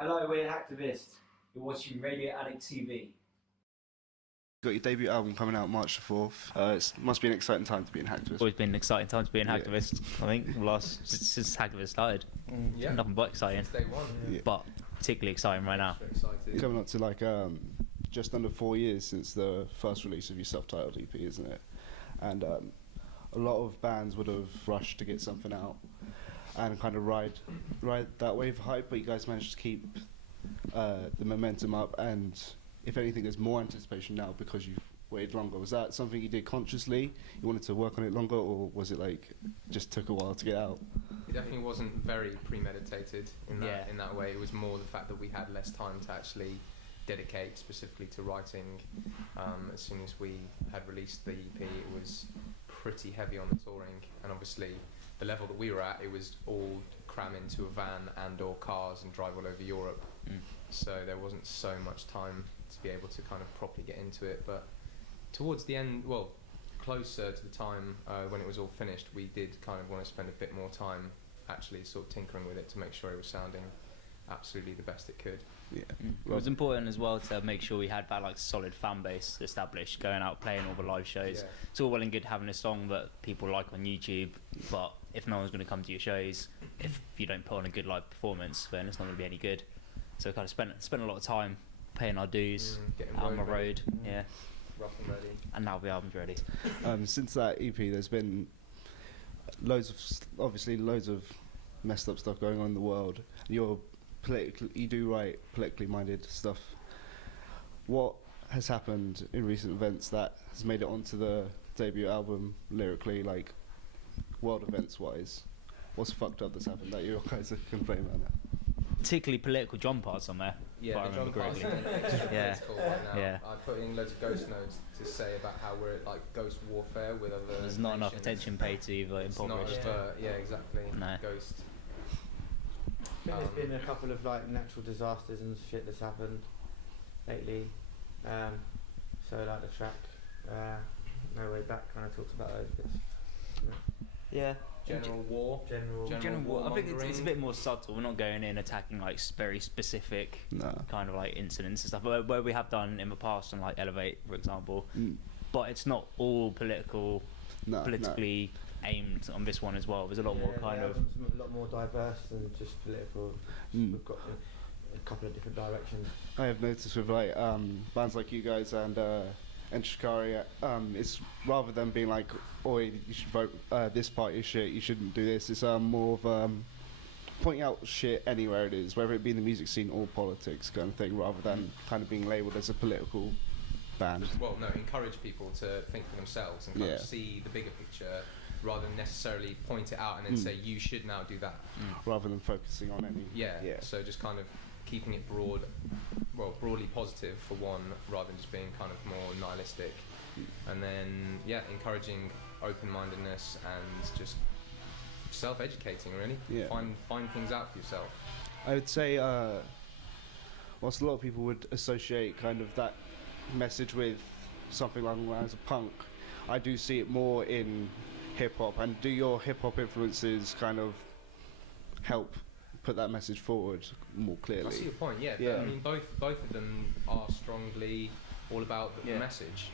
Hello, we're Hacktivist. You're watching Radio Addict TV. Got your debut album coming out March the 4th. It must be an exciting time to be in Hacktivist. Always been an exciting time to be an Hacktivist. I think since Hacktivist started. Yeah. Nothing but exciting. Since day one. Yeah. But particularly exciting right now. Coming up to like just under 4 years since the first release of your self-titled EP, isn't it? And a lot of bands would have rushed to get something out and kind of ride that wave of hype, but you guys managed to keep the momentum up, and if anything there's more anticipation now because you've waited longer. Was that something you did consciously? You wanted to work on it longer, or was it like just took a while to get out? It definitely wasn't very premeditated in that way. It was more the fact that we had less time to actually dedicate specifically to writing. As soon as we had released the EP, it was pretty heavy on the touring, and obviously the level that we were at, it was all cram into a van and or cars and drive all over Europe. So there wasn't so much time to be able to kind of properly get into it. But towards the end, well, closer to the time when it was all finished, we did kind of want to spend a bit more time actually sort of tinkering with it to make sure it was sounding absolutely the best it could. It was important as well to make sure we had that like solid fan base established, going out playing all the live shows. It's all well and good having a song that people like on YouTube, but if no one's going to come to your shows, if you don't put on a good live performance, then it's not going to be any good. So we kind of spent a lot of time paying our dues Getting out on the road, rough and ready, and now the album's ready. Since that EP, there's been loads of messed up stuff going on in the world. You do write politically minded stuff. What has happened in recent events that has made it onto the debut album lyrically, like world events wise? What's fucked up that's happened that you guys are complaining about now? Particularly political drum parts on there. Yeah, the drum parts Yeah. Cool right now. Yeah. I put in loads of ghost notes to say about how we're at like ghost warfare with other There's not enough nations. attention paid to the It's not impoverished. exactly. No. Ghost. I think there's been a couple of like natural disasters and shit that's happened lately. So like the track No Way Back kind of talks about those bits. Yeah. General war. General war. I think it's a bit more subtle. We're not going in attacking like very specific kind of like incidents and stuff, where we have done in the past on like Elevate, for example. But it's not all politically aimed on this one as well. There's a lot more kind of a lot more diverse than just political. We've got a couple of different directions. I have noticed with like bands like you guys and Shikari, it's rather than being like, "Oh, you should vote this party shit, you shouldn't do this." It's more of pointing out shit anywhere it is, whether it be in the music scene or politics, kind of thing, rather than kind of being labelled as a political band. Encourage people to think for themselves and kind of see the bigger picture, rather than necessarily point it out and then say you should now do that. Rather than focusing on any. So just kind of keeping it broadly positive for one, rather than just being kind of more nihilistic, and then encouraging open-mindedness and just self-educating, really. Find things out for yourself. I would say whilst a lot of people would associate kind of that message with something along the lines of punk, I do see it more in hip-hop. And do your hip-hop influences kind of help put that message forward more clearly? I see your point. But, I mean, both of them are strongly all about the message.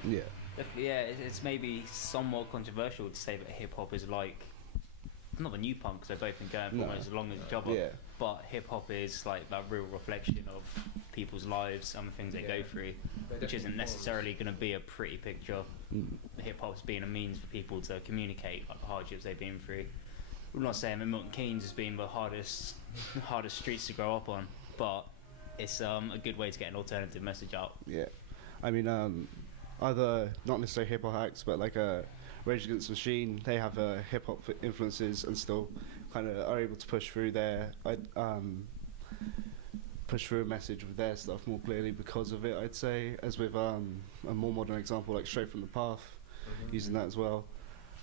It's maybe somewhat controversial to say that hip hop is like not the new punk, because they've both been going for almost as long as each other. But hip hop is like that real reflection of people's lives and the things they go through, which isn't necessarily going to be a pretty picture. Hip hop's being a means for people to communicate like the hardships they've been through. I'm not saying that Milton Keynes has been the hardest streets to grow up on, but it's a good way to get an alternative message out. I mean, other, not necessarily hip hop acts, but like Rage Against the Machine, they have hip hop influences and still kind of are able to push through a message with their stuff more clearly because of it, I'd say, as with a more modern example like Straight From The Path, using that as well.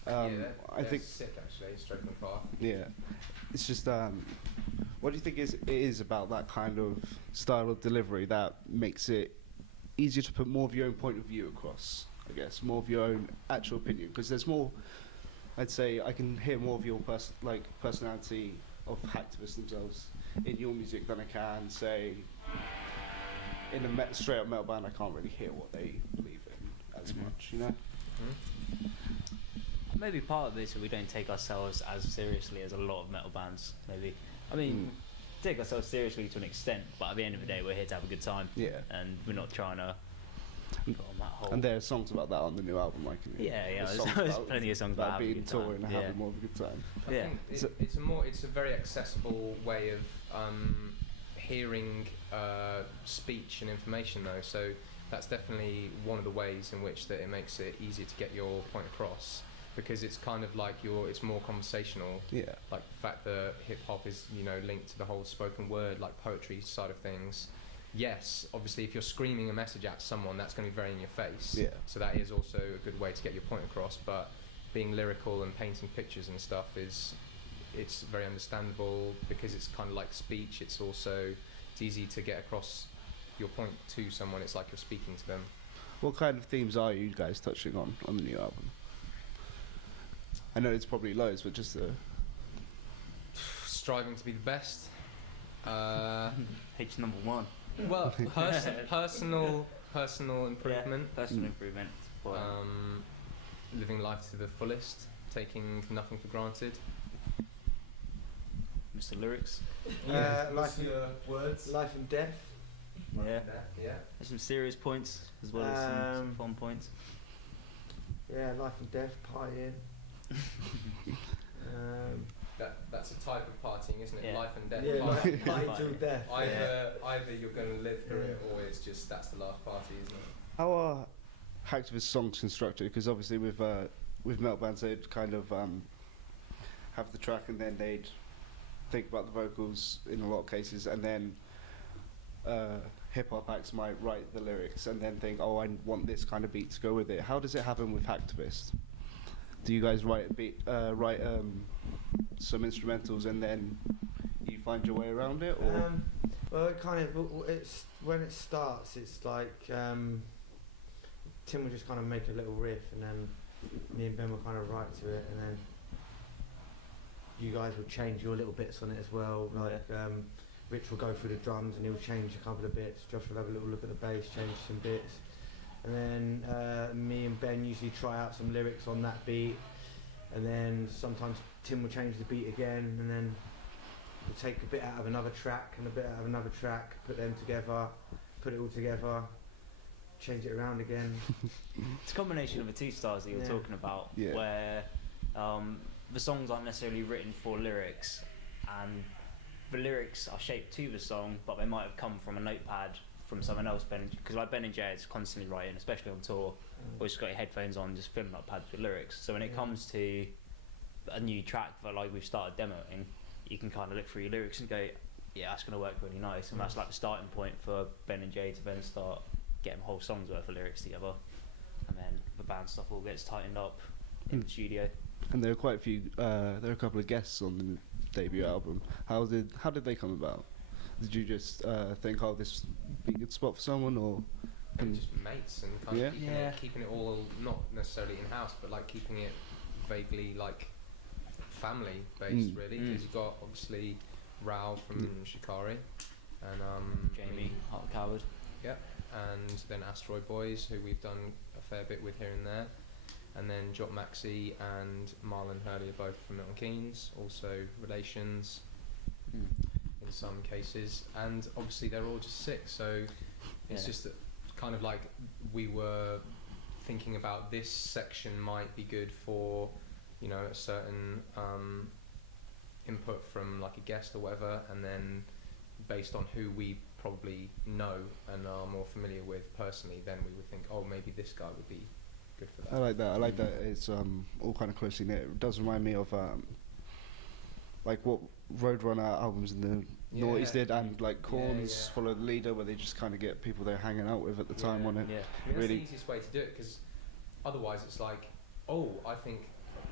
I think sick actually, Straight From The Path. It's just what do you think it is about that kind of style of delivery that makes it easier to put more of your own point of view across, I guess, more of your own actual opinion? Because there's more, I'd say, I can hear more of your personality of Hacktivists themselves in your music than I can, say, in a straight up metal band. I can't really hear what they believe in as much, you know? Maybe part of it is that we don't take ourselves as seriously as a lot of metal bands, maybe. I mean, take ourselves seriously to an extent, but at the end of the day, we're here to have a good time. Yeah. And we're not trying to go on that whole... And there are songs about that on the new album, like... There's plenty of songs about having a good time. Being touring and having more of a good time. I think it's a very accessible way of hearing speech and information, though. So that's definitely one of the ways in which that it makes it easier to get your point across, because it's kind of like it's more conversational. Yeah. Like the fact that hip hop is, you know, linked to the whole spoken word, like poetry side of things. Yes, obviously, if you're screaming a message at someone, that's going to be very in your face. Yeah. So that is also a good way to get your point across. But being lyrical and painting pictures and stuff it's very understandable, because it's kind of like speech. It's easy to get across your point to someone. It's like you're speaking to them. What kind of themes are you guys touching on the new album? I know it's probably loads, but just striving to be the best. H number one. Well, personal improvement. Yeah, personal improvement. Living life to the fullest, taking nothing for granted. Mr. Lyrics. Life words. Life and death. Yeah. Yeah. There's some serious points as well as some fun points. Yeah, life and death, partying. That's a type of partying, isn't it? Yeah. Life and death. Yeah, party till death. Either you're going to live through it, or it's just that's the last party, isn't it? How are Hacktivist songs constructed? Because obviously with metal bands, they'd kind of have the track and then they'd think about the vocals in a lot of cases, and then hip hop acts might write the lyrics and then think, oh, I want this kind of beat to go with it. How does it happen with Hacktivist? Do you guys write some instrumentals and then you find your way around it, or? Well, it's when it starts, it's like Tim will just kind of make a little riff, and then me and Ben will kind of write to it, and then you guys will change your little bits on it as well. Like Rich will go through the drums and he'll change a couple of bits. Josh will have a little look at the bass, change some bits. And then me and Ben usually try out some lyrics on that beat, and then sometimes Tim will change the beat again, and then we'll take a bit out of another track and a bit out of another track, put them together, put it all together, change it around again. It's a combination of the two styles that you're talking about, where the songs aren't necessarily written for lyrics, and the lyrics are shaped to the song, but they might have come from a notepad from someone else. Because like Ben and Jay is constantly writing, especially on tour, or just got your headphones on, just filling up pads with lyrics. So when it comes to a new track that like we've started demoing, you can kind of look through your lyrics and go, yeah, that's going to work really nice. And that's like the starting point for Ben and Jay to then start getting whole songs worth of lyrics together. And then the band stuff all gets tightened up in the studio. And there are quite a few, there are a couple of guests on the debut album. How did they come about? Did you just think, oh, this would be a good spot for someone, or? Just mates and kind of keeping it all, not necessarily in-house, but like keeping it vaguely like family based, really. Because you've got obviously Rao from Shikari, and Jamie, Heart of the Coward. Yep. And then Asteroid Boys, who we've done a fair bit with here and there. And then Jot Maxey and Marlon Hurley are both from Milton Keynes, also relations in some cases. And obviously they're all just sick, so it's just that kind of like we were thinking about this section might be good for, you know, a certain input from like a guest or whatever, and then based on who we probably know and are more familiar with personally, then we would think, oh, maybe this guy would be good for that. I like that. I like that it's all kind of closely knit. It does remind me of like what Roadrunner albums in the noughties did, and like Korn's Follow the Leader, where they just kind of get people they're hanging out with at the time on it. Yeah, I mean, that's the easiest way to do it, because otherwise it's like, oh, I think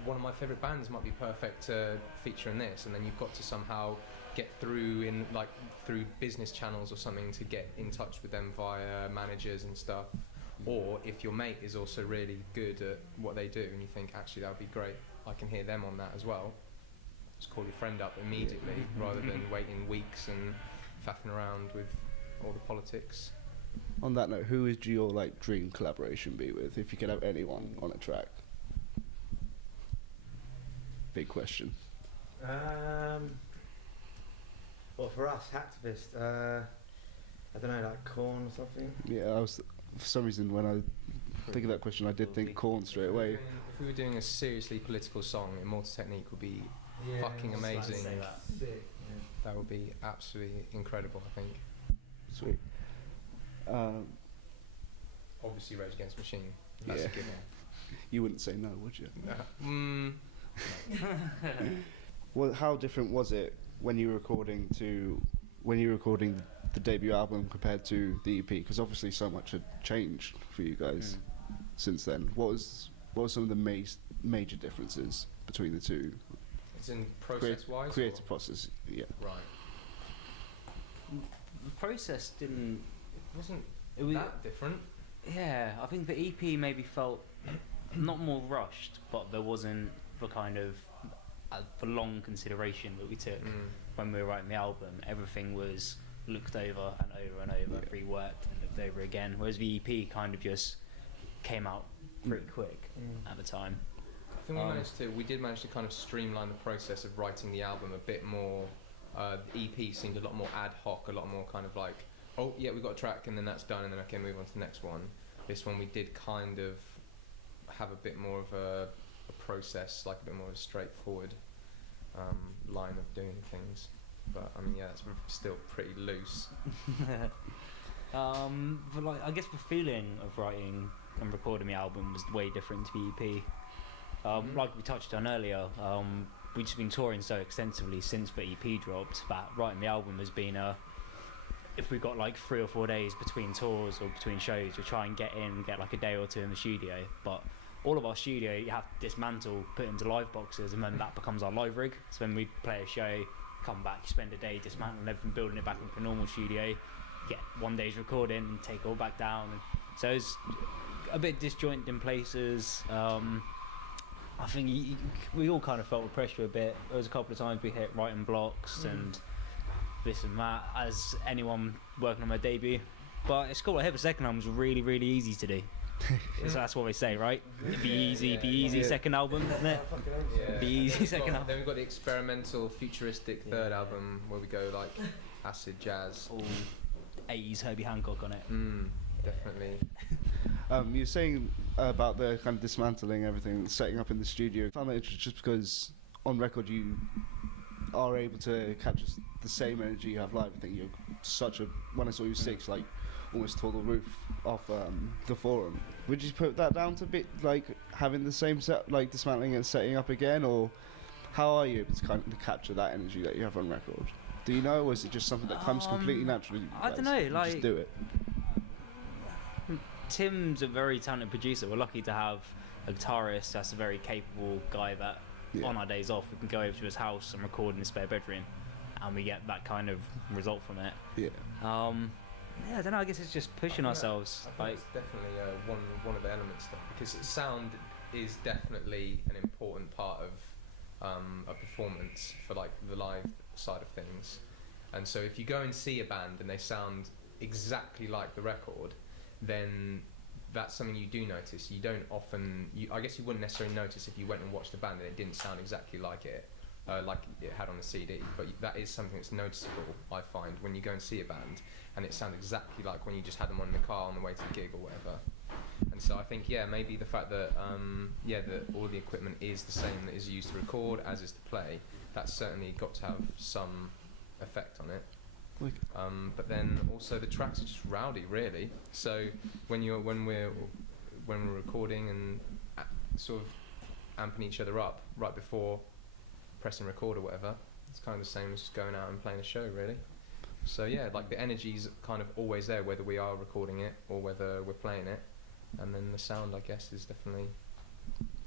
one of my favourite bands might be perfect to feature in this, and then you've got to somehow get through through business channels or something to get in touch with them via managers and stuff. Or if your mate is also really good at what they do and you think, actually that would be great, I can hear them on that as well, just call your friend up immediately rather than waiting weeks and faffing around with all the politics. On that note, who would your like dream collaboration be with if you could have anyone on a track? Big question. Well, for us, Hacktivist, I don't know, like Korn or something. Yeah, I was for some reason when I think of that question, I did think Korn straight away. If we were doing a seriously political song, Immortal Technique would be fucking amazing. Sick. That would be absolutely incredible, I think. Sweet. Obviously, Rage Against the Machine. That's a given. You wouldn't say no, would you? Well, how different was it when you were recording the debut album compared to the EP? Because obviously so much had changed for you guys since then. What was some of the major differences between the two? It's in process-wise? Creative process, yeah. Right. The process wasn't that different. Yeah, I think the EP maybe felt not more rushed, but there wasn't the kind of the long consideration that we took when we were writing the album. Everything was looked over and over and over, reworked and looked over again, whereas the EP kind of just came out pretty quick at the time. I think we did manage to kind of streamline the process of writing the album a bit more. The EP seemed a lot more ad hoc, a lot more kind of like, oh yeah, we got a track and then that's done and then okay, move on to the next one. This one we did kind of have a bit more of a process, like a bit more of a straightforward line of doing things. But I mean, yeah, it's still pretty loose. But like, I guess the feeling of writing and recording the album was way different to the EP. Like we touched on earlier, we've just been touring so extensively since the EP dropped that writing the album has been if we've got like 3 or 4 days between tours or between shows, we try and get like a day or two in the studio. But all of our studio you have to dismantle, put into live boxes, and then that becomes our live rig. So when we play a show, come back, you spend a day dismantling everything, building it back into a normal studio, get 1 day's recording and take it all back down. And so it's a bit disjointed in places. I think we all kind of felt the pressure a bit. There was a couple of times we hit writing blocks and this and that, as anyone working on their debut. But it's cool. I heard the second album was really, really easy to do. So that's what they say, right? Be easy, second album, isn't it? Yeah. Be easy, second album. Then we've got the experimental, futuristic third album where we go like acid jazz. All 80s Herbie Hancock on it. Definitely. You were saying about the kind of dismantling everything, setting up in the studio. I found that interesting just because on record you are able to capture the same energy you have live. I think you're when I saw you 6, like almost tore the roof off the forum. Would you put that down to bit like having the same set, like dismantling and setting up again, or how are you able to kind of capture that energy that you have on record? Do you know, or is it just something that comes completely naturally? I don't know, like just do it. Tim's a very talented producer. We're lucky to have a guitarist that's a very capable guy that on our days off we can go over to his house and record in his spare bedroom and we get that kind of result from it. I don't know, I guess it's just pushing ourselves. I think it's definitely one of the elements though, because sound is definitely an important part of a performance for like the live side of things. And so if you go and see a band and they sound exactly like the record, then that's something you do notice. You don't often, I guess you wouldn't necessarily notice if you went and watched a band and it didn't sound exactly like it had on a CD, but that is something that's noticeable, I find, when you go and see a band and it sounds exactly like when you just had them on the car on the way to the gig or whatever. And so I think, maybe the fact that, that all the equipment is the same that is used to record as is to play, that's certainly got to have some effect on it. But then also the tracks are just rowdy, really. So when we're recording and sort of amping each other up right before pressing record or whatever, it's kind of the same as just going out and playing a show, really. So like the energy's kind of always there, whether we are recording it or whether we're playing it, and then the sound, I guess, is definitely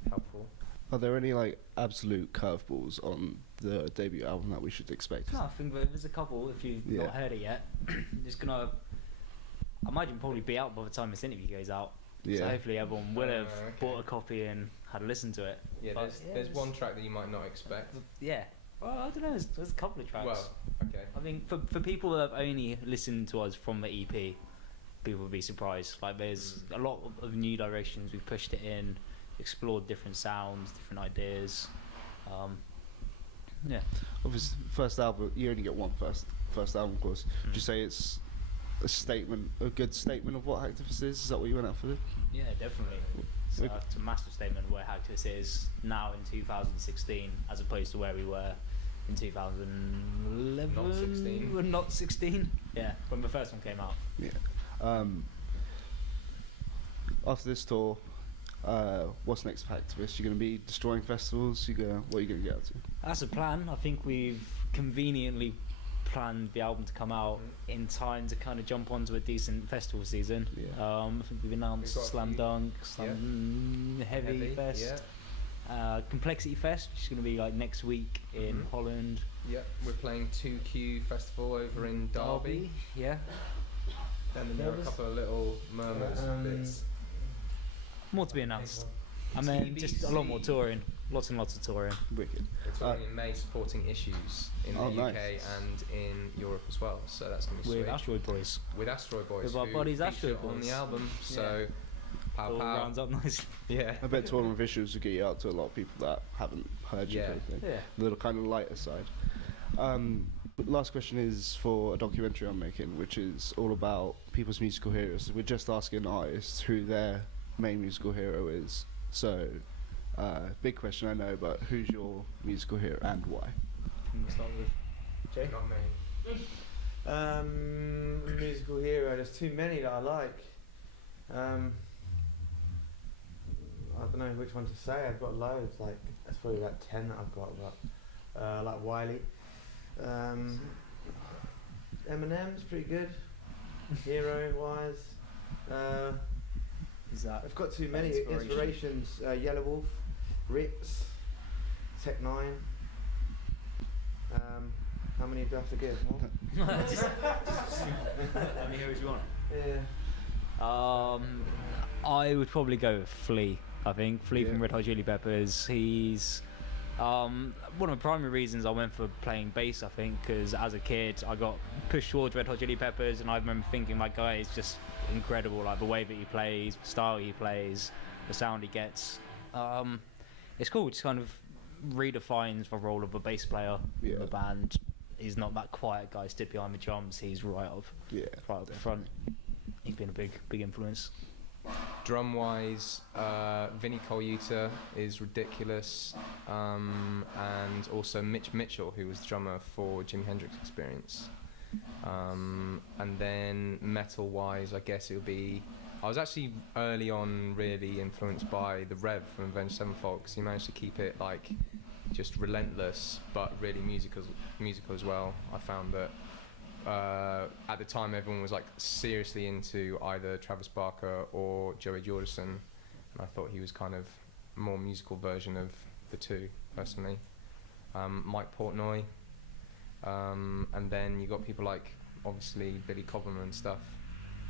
helpful. Are there any like absolute curveballs on the debut album that we should expect? No, I think there's a couple. If you've not heard it yet, just gonna, I imagine probably be out by the time this interview goes out. So hopefully everyone will have bought a copy and had a listen to it. There's one track that you might not expect. Well, I don't know. There's a couple of tracks. Well, okay. I think for people that have only listened to us from the EP, people would be surprised. Like, there's a lot of new directions. We've pushed it in, explored different sounds, different ideas. Yeah. Obviously, first album, you only get one first album, of course. Would you say it's a good statement of what Hacktivist is? Is that what you went out for? Yeah, definitely. So it's a massive statement of where Hacktivist is now in 2016, as opposed to where we were in 2011. Not 16. We're not 16. Yeah, when the first one came out. Yeah. After this tour, what's next for Hacktivist? You're going to be destroying festivals? What are you going to get up to? That's the plan. I think we've conveniently planned the album to come out in time to kind of jump onto a decent festival season. Yeah. I think we've announced Slam Dunk, Heavy Fest, Complexity Fest, which is going to be like next week in Holland. Yep, we're playing 2Q Festival over in Derby. Yeah. And then there are a couple of little murmurs bits. More to be announced. And then just a lot more touring. Lots and lots of touring. Wicked. We're touring in May, supporting Issues in the UK and in Europe as well. So that's going to be sweet. With Asteroid Boys. With Asteroid Boys. With our buddies Asteroid Boys. On the album. So, pow all pow. rounds up nicely. Yeah. I bet touring with visuals will get you out to a lot of people that haven't heard you. Yeah. A little kind of lighter side. Last question is for a documentary I'm making, which is all about people's musical heroes. We're just asking artists who their main musical hero is. So, big question, I know, but who's your musical hero and why? Can we start with Jay? Not me. Musical hero. There's too many that I like. I don't know which one to say. I've got loads. Like, that's probably about 10 that I've got. But like Wiley. Eminem's pretty good. Hero wise. Is that I've got too many inspirations. Yellow Wolf, Ritz, Tech 9. How many do I have to give? More? How many heroes you want? Yeah. I would probably go with Flea. I think Flea from Red Hot Chili Peppers. He's one of the primary reasons I went for playing bass. I think because as a kid I got pushed towards Red Hot Chili Peppers, and I remember thinking, my guy is just incredible. Like the way that he plays, the style he plays, the sound he gets. It's cool. It just kind of redefines the role of a bass player in the band. He's not that quiet guy stood behind the drums. He's right up the front. He's been a big influence. Drum wise, Vinnie Colaiuta is ridiculous, and also Mitch Mitchell, who was the drummer for Jimi Hendrix Experience. And then metal wise, I guess it would be, I was actually early on really influenced by the Rev from Avenged Sevenfold, because he managed to keep it like just relentless but really musical as well. I found that at the time everyone was like seriously into either Travis Barker or Joey Jordison, and I thought he was kind of a more musical version of the two personally. Mike Portnoy, and then you got people like obviously Billy Cobham and stuff.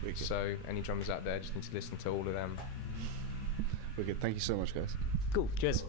Wicked. So any drummers out there just need to listen to all of them. Wicked. Thank you so much, guys. Cool. Cheers.